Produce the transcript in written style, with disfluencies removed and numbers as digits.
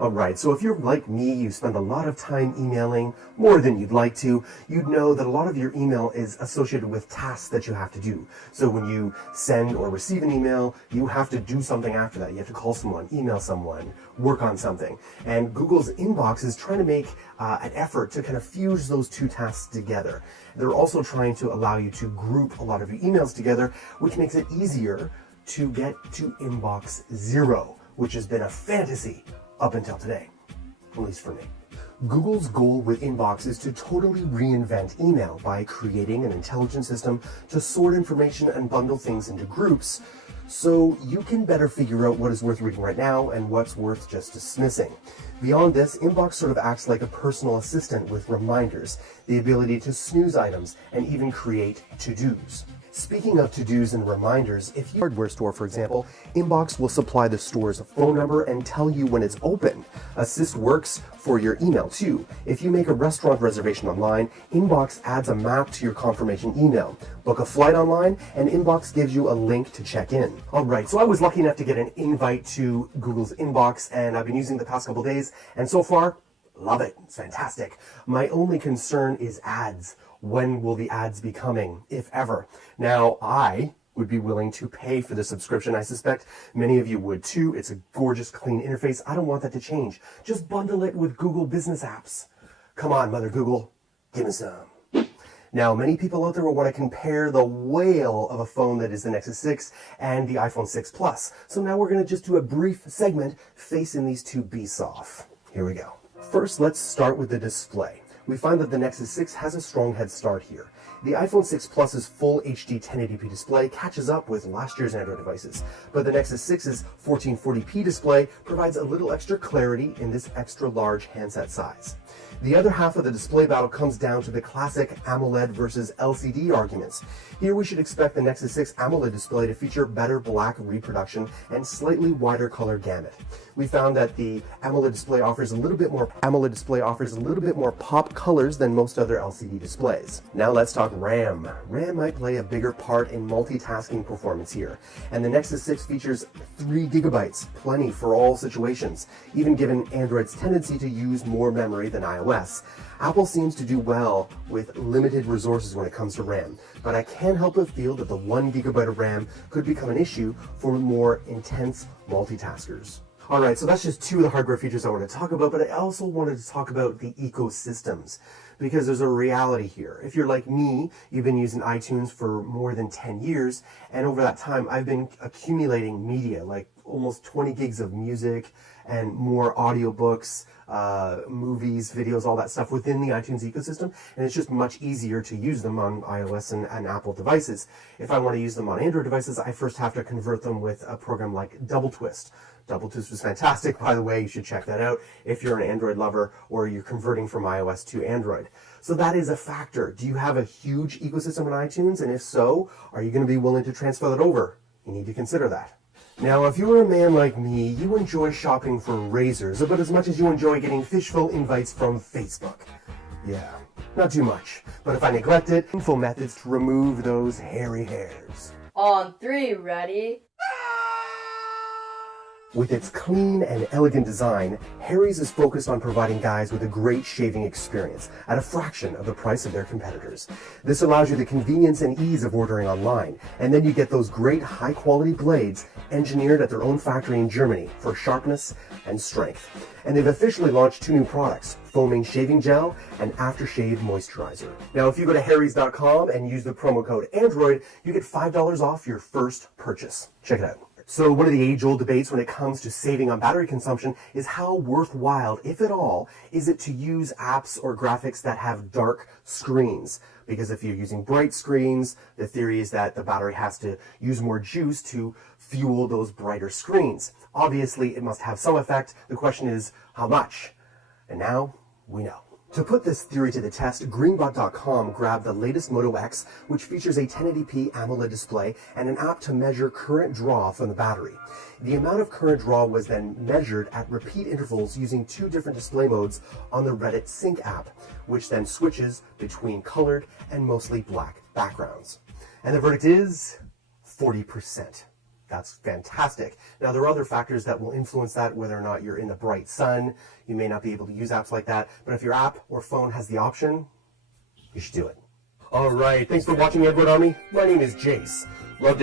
Alright, so if you're like me, you spend a lot of time emailing, more than you'd like to, you'd know that a lot of your email is associated with tasks that you have to do. So when you send or receive an email, you have to do something after that. You have to call someone, email someone, work on something. And Google's inbox is trying to make an effort to kind of fuse those two tasks together. They're also trying to allow you to group a lot of your emails together, which makes it easier to get to inbox zero, which has been a fantasy up until today, at least for me. Google's goal with Inbox is to totally reinvent email by creating an intelligent system to sort information and bundle things into groups so you can better figure out what is worth reading right now and what's worth just dismissing. Beyond this, Inbox sort of acts like a personal assistant with reminders, the ability to snooze items, and even create to-dos. Speaking of to-dos and reminders, if you're a hardware store, for example, Inbox will supply the store's phone number and tell you when it's open. Assist works for your email too. If you make a restaurant reservation online, Inbox adds a map to your confirmation email. Book a flight online, and Inbox gives you a link to check in. Alright, so I was lucky enough to get an invite to Google's Inbox, and I've been using it the past couple days, and so far, love it. It's fantastic. My only concern is ads. When will the ads be coming, if ever? Now, I would be willing to pay for the subscription. I suspect many of you would too. It's a gorgeous, clean interface. I don't want that to change. Just bundle it with Google Business Apps. Come on, Mother Google, give me some. Now, many people out there will want to compare the whale of a phone that is the Nexus 6 and the iPhone 6 Plus. So now we're going to just do a brief segment facing these two beasts off. Here we go. First, let's start with the display. We find that the Nexus 6 has a strong head start here. The iPhone 6 Plus's full HD 1080p display catches up with last year's Android devices, but the Nexus 6's 1440p display provides a little extra clarity in this extra large handset size. The other half of the display battle comes down to the classic AMOLED versus LCD arguments. Here we should expect the Nexus 6 AMOLED display to feature better black reproduction and slightly wider color gamut. We found that the AMOLED display offers a little bit more pop colors than most other LCD displays. Now let's talk RAM. RAM might play a bigger part in multitasking performance here, and the Nexus 6 features 3 GB, plenty for all situations, even given Android's tendency to use more memory than iOS. Apple seems to do well with limited resources when it comes to RAM, but I can't help but feel that the 1 GB of RAM could become an issue for more intense multitaskers. Alright, so that's just two of the hardware features I want to talk about, but I also wanted to talk about the ecosystems, because there's a reality here. If you're like me, you've been using iTunes for more than 10 years, and over that time I've been accumulating media, like almost 20 gigs of music and more audiobooks, movies, videos, all that stuff within the iTunes ecosystem, and it's just much easier to use them on iOS and Apple devices. If I want to use them on Android devices, I first have to convert them with a program like Double Twist. Double Twist was fantastic, by the way. You should check that out if you're an Android lover or you're converting from iOS to Android. So that is a factor. Do you have a huge ecosystem on iTunes? And if so, are you going to be willing to transfer that over? You need to consider that. Now, if you're a man like me, you enjoy shopping for razors about as much as you enjoy getting fishful invites from Facebook. Yeah, not too much. But if I neglect it, info methods to remove those hairy hairs. On 3, ready? With its clean and elegant design, Harry's is focused on providing guys with a great shaving experience at a fraction of the price of their competitors. This allows you the convenience and ease of ordering online, and then you get those great high-quality blades engineered at their own factory in Germany for sharpness and strength. And they've officially launched 2 new products, foaming shaving gel and aftershave moisturizer. Now, if you go to harrys.com and use the promo code Android, you get $5 off your first purchase. Check it out. So one of the age-old debates when it comes to saving on battery consumption is how worthwhile, if at all, is it to use apps or graphics that have dark screens? Because if you're using bright screens, the theory is that the battery has to use more juice to fuel those brighter screens. Obviously, it must have some effect. The question is, how much? And now, we know. To put this theory to the test, Greenbot.com grabbed the latest Moto X, which features a 1080p AMOLED display and an app to measure current draw from the battery. The amount of current draw was then measured at repeat intervals using 2 different display modes on the Reddit Sync app, which then switches between colored and mostly black backgrounds. And the verdict is 40%. that's fantastic. Now, there are other factors that will influence that, whether or not you're in the bright sun. You may not be able to use apps like that, but if your app or phone has the option, you should do it. All right, thanks for watching, Edward Army. My name is Jace. Love to